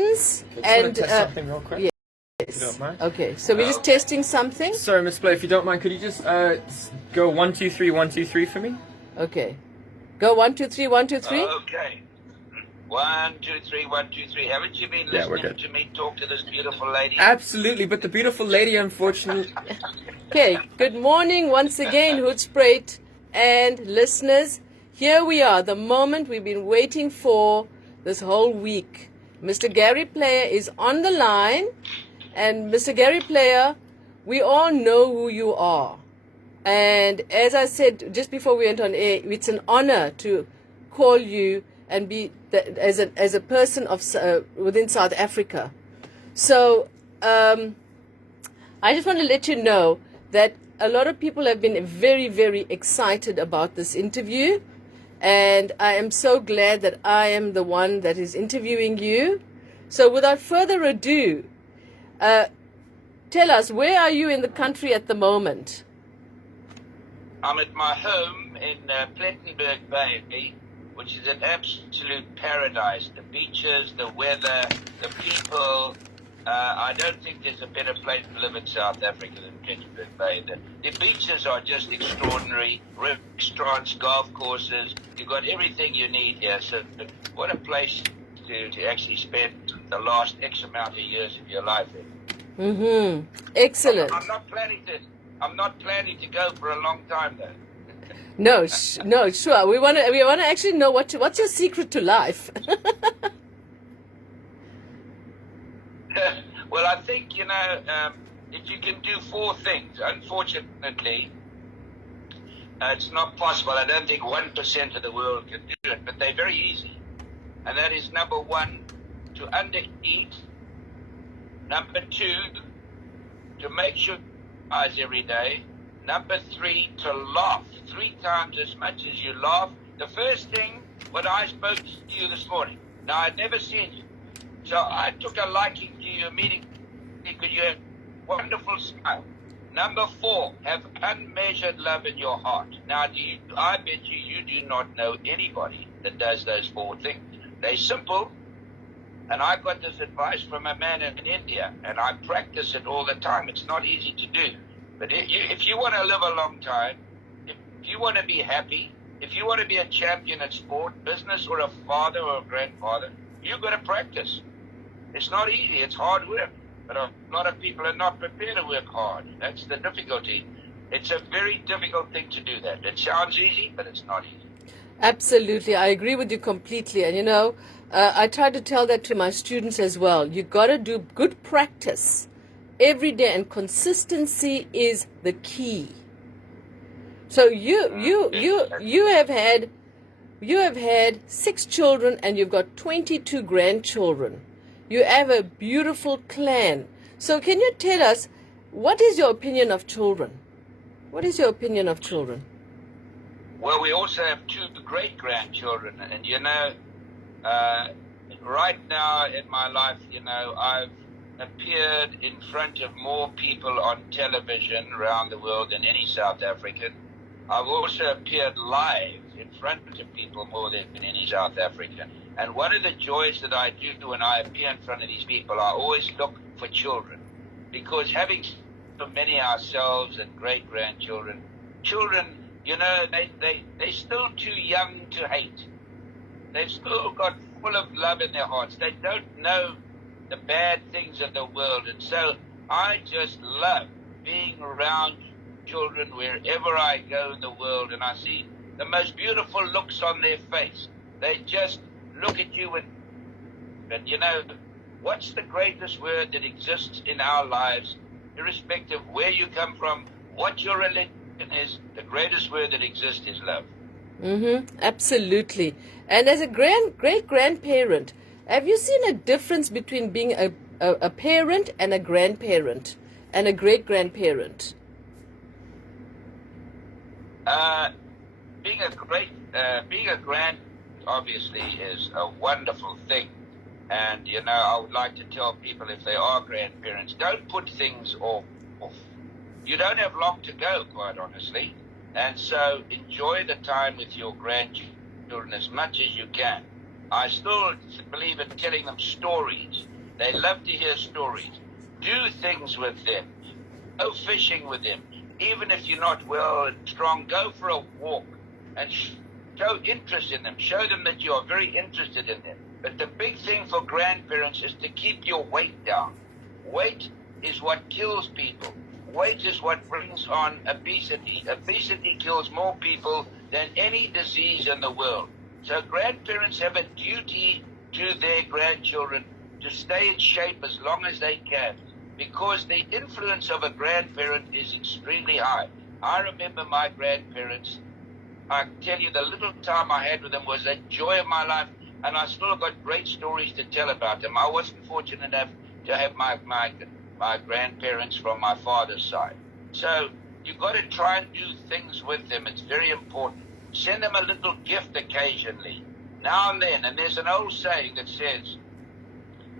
Just And want to test something real quick. yes. If you don't mind. Okay, so we're just testing something. Sorry, Miss Blair, if you don't mind, could you just go 1, 2, 3, 1, 2, 3 for me? Okay. Go 1, 2, 3, 1, 2, 3. Okay. 1, 2, 3, 1, 2, 3. Haven't you been Yeah, we're listening good. to me talk to this beautiful lady? Absolutely, but the beautiful lady, unfortunately. Okay, good morning once again, Hoedspruit and listeners. Here we are, the moment we've been waiting for this whole week. Mr. Gary Player is on the line, and Mr. Gary Player, we all know who you are. And as I said just before we went on air, it's an honor to call you and be as a person of within South Africa. So I just want to let you know that a lot of people have been very, very excited about this interview. And I am so glad that I am the one that is interviewing you. So without further ado, tell us, where are you in the country at the moment? I'm at my home in Plettenberg Bay, which is an absolute paradise. The beaches, the weather, the people. I don't think there's a better place to live in South Africa than Plettenberg Bay. The beaches are just extraordinary. Restaurants, golf courses. You've got everything you need here. So what a place to actually spend the last X amount of years of your life in. Mm-hmm. Excellent. I'm not planning to go for a long time though. No, sure. We want to actually know what's your secret to life. Well, I think, if you can do 4 things, unfortunately, it's not possible. I don't think 1% of the world can do it, but they're very easy. And that is, number 1, to undereat. Number 2, to make sure you exercise every day. Number 3, to laugh 3 times as much as you laugh. The first thing, when I spoke to you this morning, now I'd never seen you, so I took a liking to you immediately because you have a wonderful smile. Number 4, have unmeasured love in your heart. Now, I bet you do not know anybody that does those 4 things. They're simple, and I got this advice from a man in India, and I practice it all the time. It's not easy to do. But if you want to live a long time, if you want to be happy, if you want to be a champion at sport, business, or a father or a grandfather, you've got to practice. It's not easy. It's hard work. But a lot of people are not prepared to work hard. That's the difficulty. It's a very difficult thing to do that. It sounds easy, but it's not easy. Absolutely. I agree with you completely. And, I try to tell that to my students as well. You got to do good practice every day, and consistency is the key. So you have had 6 children, and you've got 22 grandchildren. You have a beautiful clan. So can you tell us, what is your opinion of children? What is your opinion of children? Well, we also have 2 great-grandchildren. And, right now in my life, I've appeared in front of more people on television around the world than any South African. I've also appeared live in front of people more than any South African. And one of the joys that I do when I appear in front of these people, I always look for children. Because having so many ourselves and great-grandchildren, children, they're still too young to hate. They've still got full of love in their hearts. They don't know the bad things of the world. And so I just love being around children wherever I go in the world, and I see the most beautiful looks on their face. They just look at you and what's the greatest word that exists in our lives, irrespective of where you come from, what your religion is, the greatest word that exists is love. Mm-hmm. Absolutely. And as a great-grandparent, have you seen a difference between being a parent and a grandparent and a great-grandparent? Being a grand obviously is a wonderful thing. And, I would like to tell people, if they are grandparents, don't put things off. You don't have long to go, quite honestly. And so enjoy the time with your grandchildren as much as you can. I still believe in telling them stories. They love to hear stories. Do things with them. Go fishing with them. Even if you're not well and strong, go for a walk and show interest in them. Show them that you are very interested in them. But the big thing for grandparents is to keep your weight down. Weight is what kills people. Weight is what brings on obesity. Obesity kills more people than any disease in the world. So grandparents have a duty to their grandchildren to stay in shape as long as they can, because the influence of a grandparent is extremely high. I remember my grandparents. I tell you, the little time I had with them was a joy of my life, and I still got great stories to tell about them. I wasn't fortunate enough to have my grandparents from my father's side. So you've got to try and do things with them. It's very important. Send them a little gift occasionally, now and then. And there's an old saying that says,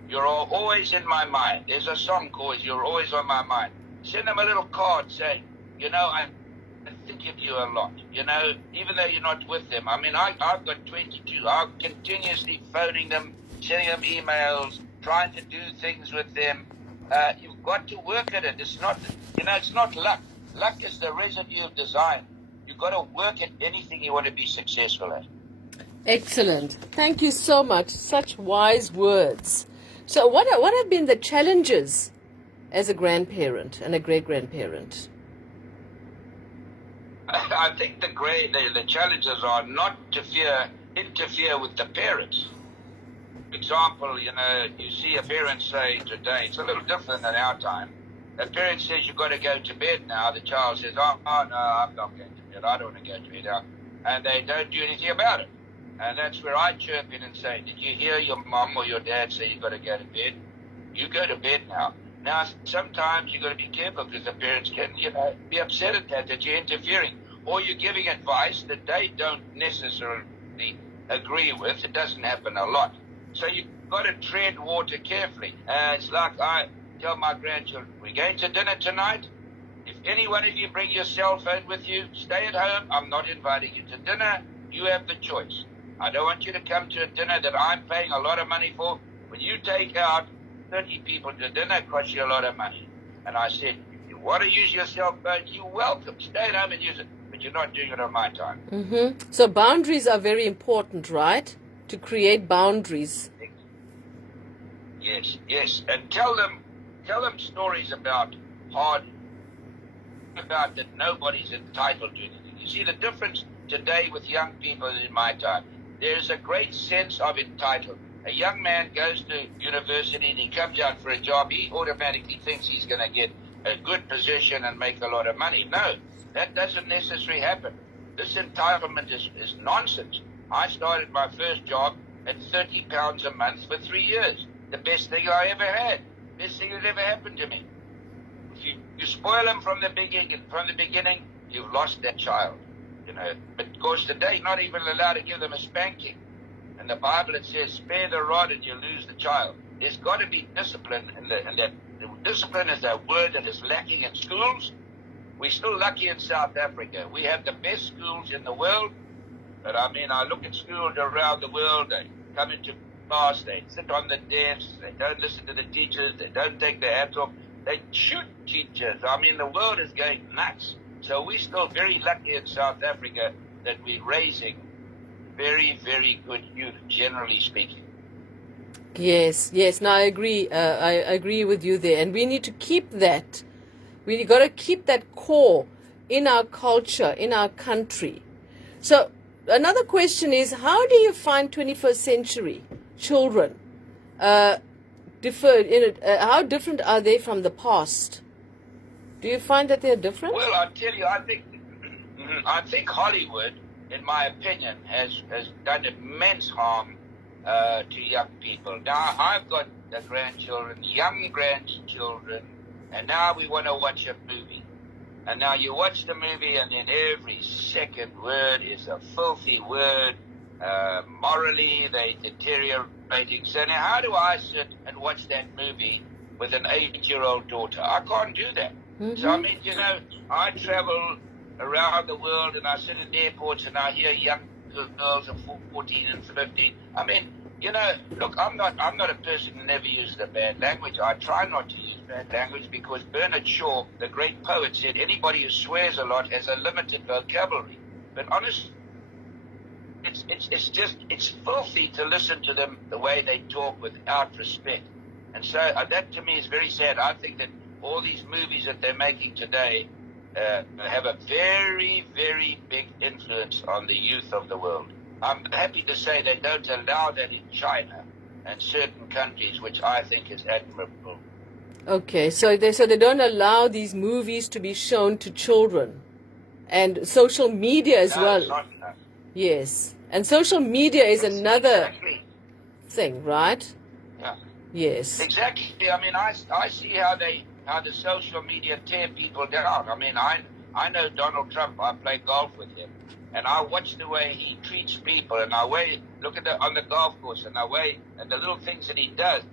"You're always in my mind." There's a song called "You're Always on My Mind." Send them a little card saying, I think of you a lot, even though you're not with them. I mean, I've got 22. I'm continuously phoning them, sending them emails, trying to do things with them. You've got to work at it. It's not, it's not luck. Luck is the residue of design. You've got to work at anything you want to be successful at. Excellent. Thank you so much. Such wise words. So what have been the challenges as a grandparent and a great-grandparent? I think the challenges are not to interfere with the parents. For example, you see a parent say today, it's a little different than our time. A parent says, "You've got to go to bed now." The child says, oh no, I'm not going to bed. I don't want to go to bed now. And they don't do anything about it. And that's where I chirp in and say, "Did you hear your mom or your dad say you've got to go to bed? You go to bed now." Now, sometimes you've got to be careful, because the parents can, be upset at that you're interfering. Or you're giving advice that they don't necessarily agree with. It doesn't happen a lot. So you've got to tread water carefully. It's like I tell my grandchildren, "We're going to dinner tonight. If any one of you bring your cell phone with you, stay at home. I'm not inviting you to dinner. You have the choice. I don't want you to come to a dinner that I'm paying a lot of money for. When you take out 30 people to dinner, it costs you a lot of money." And I said, "If you want to use your cell phone, you're welcome. Stay at home and use it. But you're not doing it on my time." Mm-hmm. So boundaries are very important, right? To create boundaries. Yes. And tell them stories about that nobody's entitled to anything. You see the difference today with young people in my time. There's a great sense of entitlement. A young man goes to university and he comes out for a job. He automatically thinks he's going to get a good position and make a lot of money. No, that doesn't necessarily happen. This entitlement is nonsense. I started my first job at £30 a month for 3 years. The best thing I ever had. Best thing that ever happened to me. If you spoil them from the beginning, you've lost that child. But of course today, not even allowed to give them a spanking. In the Bible it says, "Spare the rod and you lose the child." There's got to be discipline, and that discipline is a word that is lacking in schools. We're still lucky in South Africa. We have the best schools in the world. But I mean, I look at schools around the world. They come into class, they sit on the desks, they don't listen to the teachers, they don't take their hats off, they shoot teachers. I mean, the world is going nuts. So we're still very lucky in South Africa that we're raising very, very good youth, generally speaking. Yes. No, I agree. I agree with you there. And we need to keep that. We got to keep that core in our culture, in our country. So another question is, how do you find 21st century children how different are they from the past? Do you find that they're different? Well, I tell you, I think Hollywood, in my opinion, has done immense harm to young people. Now, I've got young grandchildren, and now we want to watch a movie. And now you watch the movie, and then every second word is a filthy word. Morally, they deteriorating. So now how do I sit and watch that movie with an 8-year-old daughter? I can't do that. Mm-hmm. So, I mean, I travel around the world, and I sit in airports, and I hear young girls of 14 and 15. I mean, You know, look, I'm not a person who never uses the bad language. I try not to use bad language because Bernard Shaw, the great poet, said anybody who swears a lot has a limited vocabulary. But honestly, it's filthy to listen to them the way they talk without respect. And so that to me is very sad. I think that all these movies that they're making today have a very, very big influence on the youth of the world. I'm happy to say they don't allow that in China and certain countries, which I think is admirable. Okay, so they don't allow these movies to be shown to children, and social media as No, well. it's not enough. Yes, and social media is another thing, right? Yeah. Yes. Exactly. I mean, I see how the social media tear people down. I mean, I know Donald Trump. I play golf with him, and I watch the way he treats people, and look at on the golf course, and the little things that he does.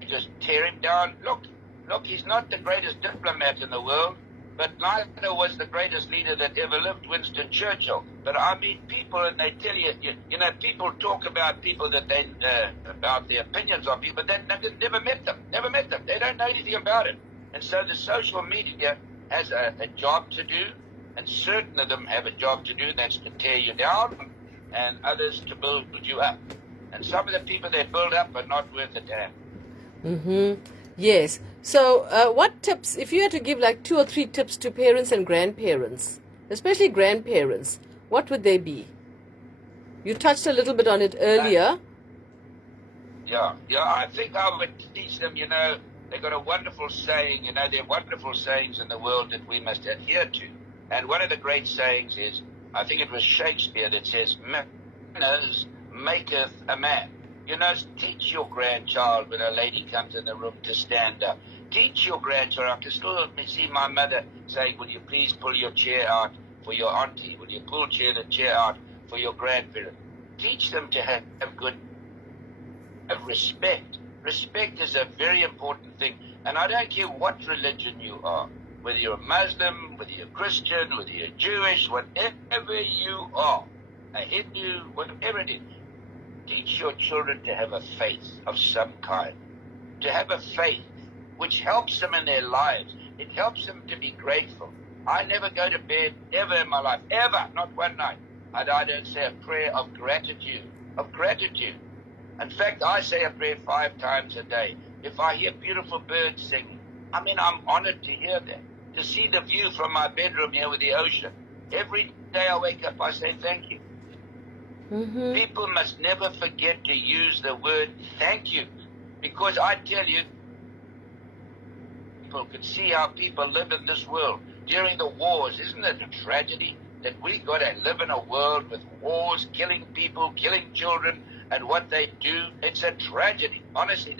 You just tear him down. Look, he's not the greatest diplomat in the world, but neither was the greatest leader that ever lived, Winston Churchill. But I meet people, and they tell you, people talk about people that they, about their opinions on people, but they never met them. They don't know anything about it. And so the social media has a job to do, and certain of them have a job to do, that's to tear you down, and others to build you up. And some of the people they build up are not worth a damn. Mm-hmm. Yes. So what tips, if you had to give like 2 or 3 tips to parents and grandparents, especially grandparents, what would they be? You touched a little bit on it earlier. Yeah, I think I would teach them, they've got a wonderful saying, there are wonderful sayings in the world that we must adhere to. And one of the great sayings is, I think it was Shakespeare that says, manners maketh a man. Teach your grandchild when a lady comes in the room to stand up. Teach your grandchild. I can still see my mother saying, will you please pull your chair out for your auntie? Will you pull the chair out for your grandparent? Teach them to have good respect. Respect is a very important thing. And I don't care what religion you are, whether you're a Muslim, whether you're Christian, whether you're Jewish, whatever you are, a Hindu, whatever it is. Teach your children to have a faith of some kind, to have a faith which helps them in their lives. It helps them to be grateful. I never go to bed ever in my life, ever, not one night, and I don't say a prayer of gratitude, In fact, I say a prayer 5 times a day. If I hear beautiful birds singing, I'm honored to hear that, to see the view from my bedroom here with the ocean. Every day I wake up, I say thank you. Mm-hmm. People must never forget to use the word thank you, because I tell you, people can see how people live in this world during the wars. Isn't it a tragedy that we got to live in a world with wars, killing people, killing children, and what they do? It's a tragedy. Honestly,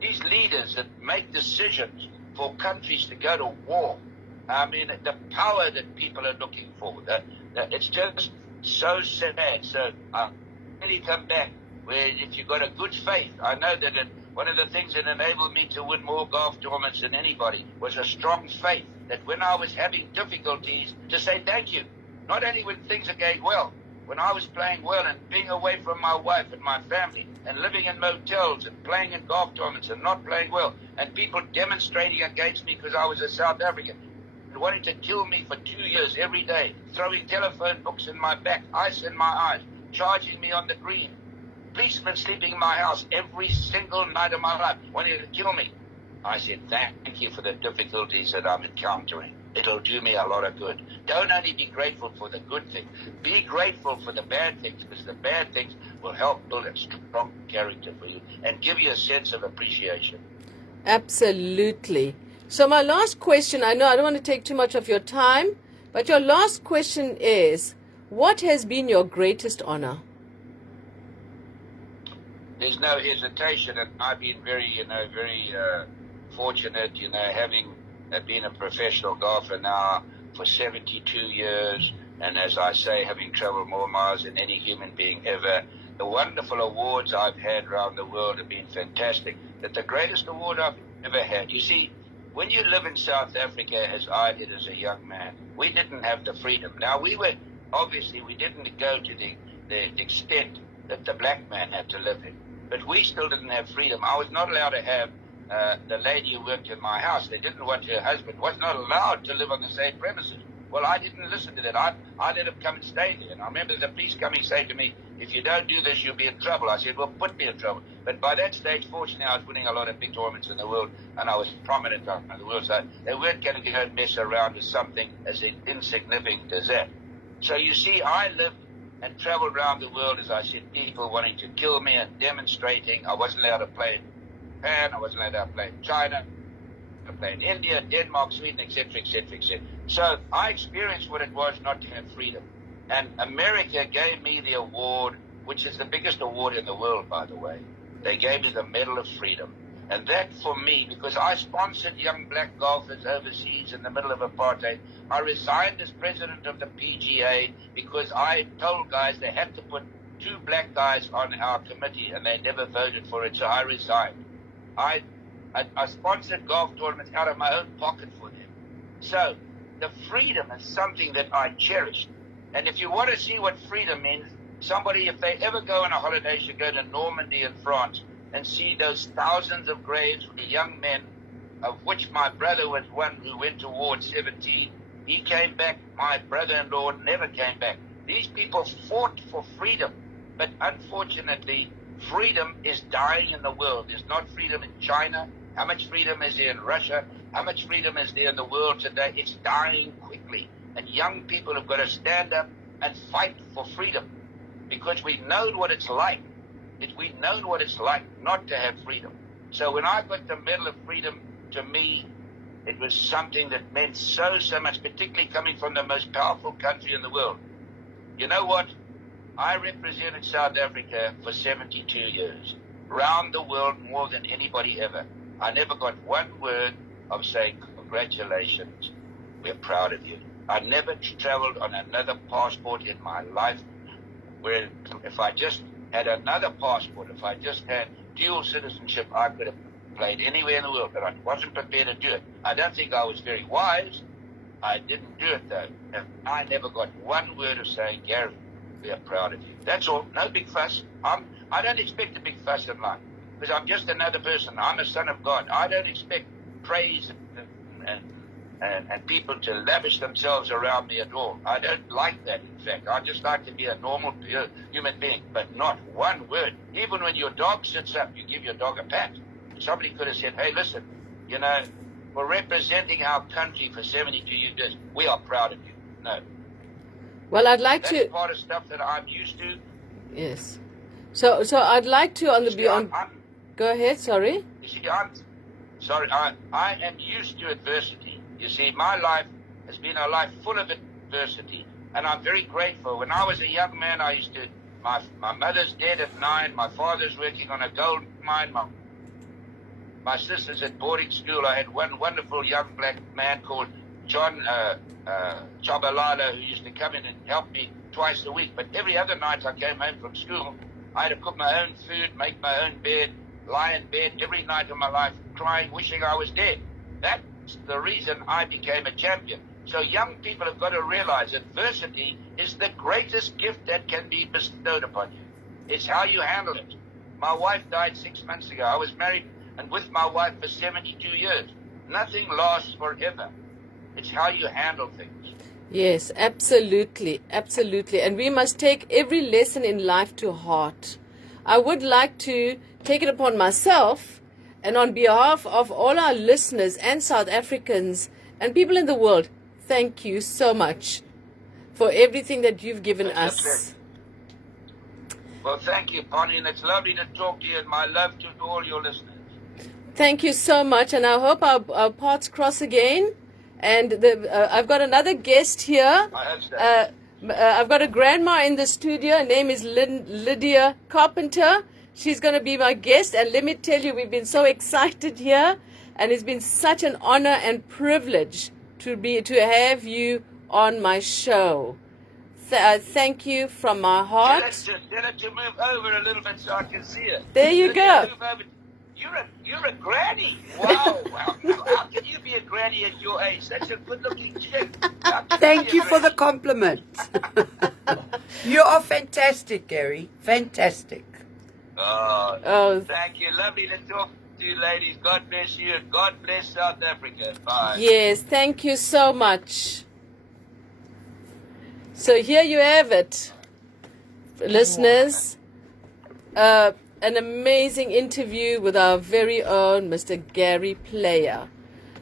these leaders that make decisions for countries to go to war, the power that people are looking for, it's just so sad. So I really come back where if you've got a good faith, I know that one of the things that enabled me to win more golf tournaments than anybody was a strong faith that when I was having difficulties to say thank you, not only when things are going well, when I was playing well and being away from my wife and my family and living in motels and playing in golf tournaments and not playing well and people demonstrating against me because I was a South African, wanting to kill me for 2 years every day, throwing telephone books in my back, ice in my eyes, charging me on the green, policemen sleeping in my house every single night of my life, wanting to kill me. I said, thank you for the difficulties that I'm encountering. It'll do me a lot of good. Don't only be grateful for the good things, be grateful for the bad things, because the bad things will help build a strong character for you and give you a sense of appreciation. Absolutely. So my last question, I know I don't want to take too much of your time, but your last question is, what has been your greatest honor? There's no hesitation, and I've been very fortunate, having been a professional golfer now for 72 years, and as I say, having traveled more miles than any human being ever. The wonderful awards I've had around the world have been fantastic. But the greatest award I've ever had, you see, when you live in South Africa, as I did as a young man, we didn't have the freedom. Now, we didn't go to the extent that the black man had to live in. But we still didn't have freedom. I was not allowed to have the lady who worked in my house. They didn't want her husband. Was not allowed to live on the same premises. Well, I didn't listen to that. I let him come and stay there. And I remember the police coming saying to me, if you don't do this, you'll be in trouble. I said, well, put me in trouble. But by that stage, fortunately, I was winning a lot of big tournaments in the world, and I was prominent in the world. So they weren't going to go and mess around with something as insignificant as that. So you see, I lived and traveled around the world, as I said, people wanting to kill me and demonstrating. I wasn't allowed to play in Japan. I wasn't allowed to play in China. I played in India, Denmark, Sweden, etc., etc., etc. So I experienced what it was not to have freedom. And America gave me the award, which is the biggest award in the world, by the way. They gave me the Medal of Freedom. And that for me, because I sponsored young black golfers overseas in the middle of apartheid, I resigned as president of the PGA because I told guys they had to put 2 black guys on our committee, and they never voted for it, so I resigned. I sponsored golf tournaments out of my own pocket for them. So the freedom is something that I cherish. And if you want to see what freedom means, somebody, if they ever go on a holiday, should go to Normandy in France and see those thousands of graves of young men, of which my brother was one who went to war at 17. He came back. My brother-in-law never came back. These people fought for freedom. But unfortunately, freedom is dying in the world. There's not freedom in China. How much freedom is there in Russia? How much freedom is there in the world today? It's dying quickly. And young people have got to stand up and fight for freedom, because we know what it's like. We know what it's like not to have freedom. So when I got the Medal of Freedom, to me, it was something that meant so much, particularly coming from the most powerful country in the world. You know what? I represented South Africa for 72 years, round the world more than anybody ever. I never got one word of saying, congratulations, we're proud of you. I never traveled on another passport in my life, where if I just had another passport, if I just had dual citizenship, I could have played anywhere in the world, but I wasn't prepared to do it. I don't think I was very wise. I didn't do it, though. And I never got one word of saying, Gary, we are proud of you. That's all. No big fuss. I don't expect a big fuss in life, because I'm just another person. I'm a son of God. I don't expect praise and people to lavish themselves around me at all. I don't like that, in fact. I just like to be a normal human being, but not one word. Even when your dog sits up, you give your dog a pat. Somebody could have said, hey, listen, you know, for representing our country for 72 years, we are proud of you. No. Well, I'd like That's to... part of stuff that I'm used to. Yes. So I'd like to, on the beyond... Go ahead, sorry. You see, I am used to adversity. You see, my life has been a life full of adversity, and I'm very grateful. When I was a young man, I used to... My mother's dead at 9. My father's working on a gold mine. My sister's at boarding school. I had one wonderful young black man called John Chabalala, who used to come in and help me twice a week. But every other night I came home from school, I had to cook my own food, make my own bed, lie in bed every night of my life, crying, wishing I was dead. That's the reason I became a champion. So young people have got to realize adversity is the greatest gift that can be bestowed upon you. It's how you handle it. My wife died 6 months ago. I was married and with my wife for 72 years. Nothing lasts forever. It's how you handle things. Yes, absolutely, absolutely. And we must take every lesson in life to heart. I would like to take it upon myself, and on behalf of all our listeners and South Africans and people in the world, thank you so much for everything that you've given us. Well, thank you, Bonnie, and it's lovely to talk to you, and my love to all your listeners. Thank you so much, and I hope our paths cross again. And I've got another guest here. I hope so. I've got a grandma in the studio. Her name is Lydia Carpenter. She's going to be my guest. And let me tell you, we've been so excited here. And it's been such an honor and privilege to have you on my show. Thank you from my heart. Tell her to move over a little bit so I can see her. There you go. You're a granny. Wow. How can you be a granny at your age? Such a good-looking chick. Thank you for the compliment. You are fantastic, Gary. Fantastic. Oh, thank you. Lovely to talk to you, ladies. God bless you. And God bless South Africa. Bye. Yes, thank you so much. So here you have it, listeners. An amazing interview with our very own Mr. Gary Player.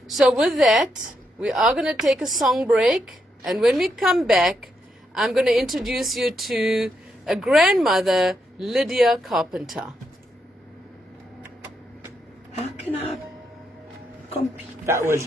So with that, we are going to take a song break. And when we come back, I'm going to introduce you to a grandmother, Lydia Carpenter. How can I compete? That was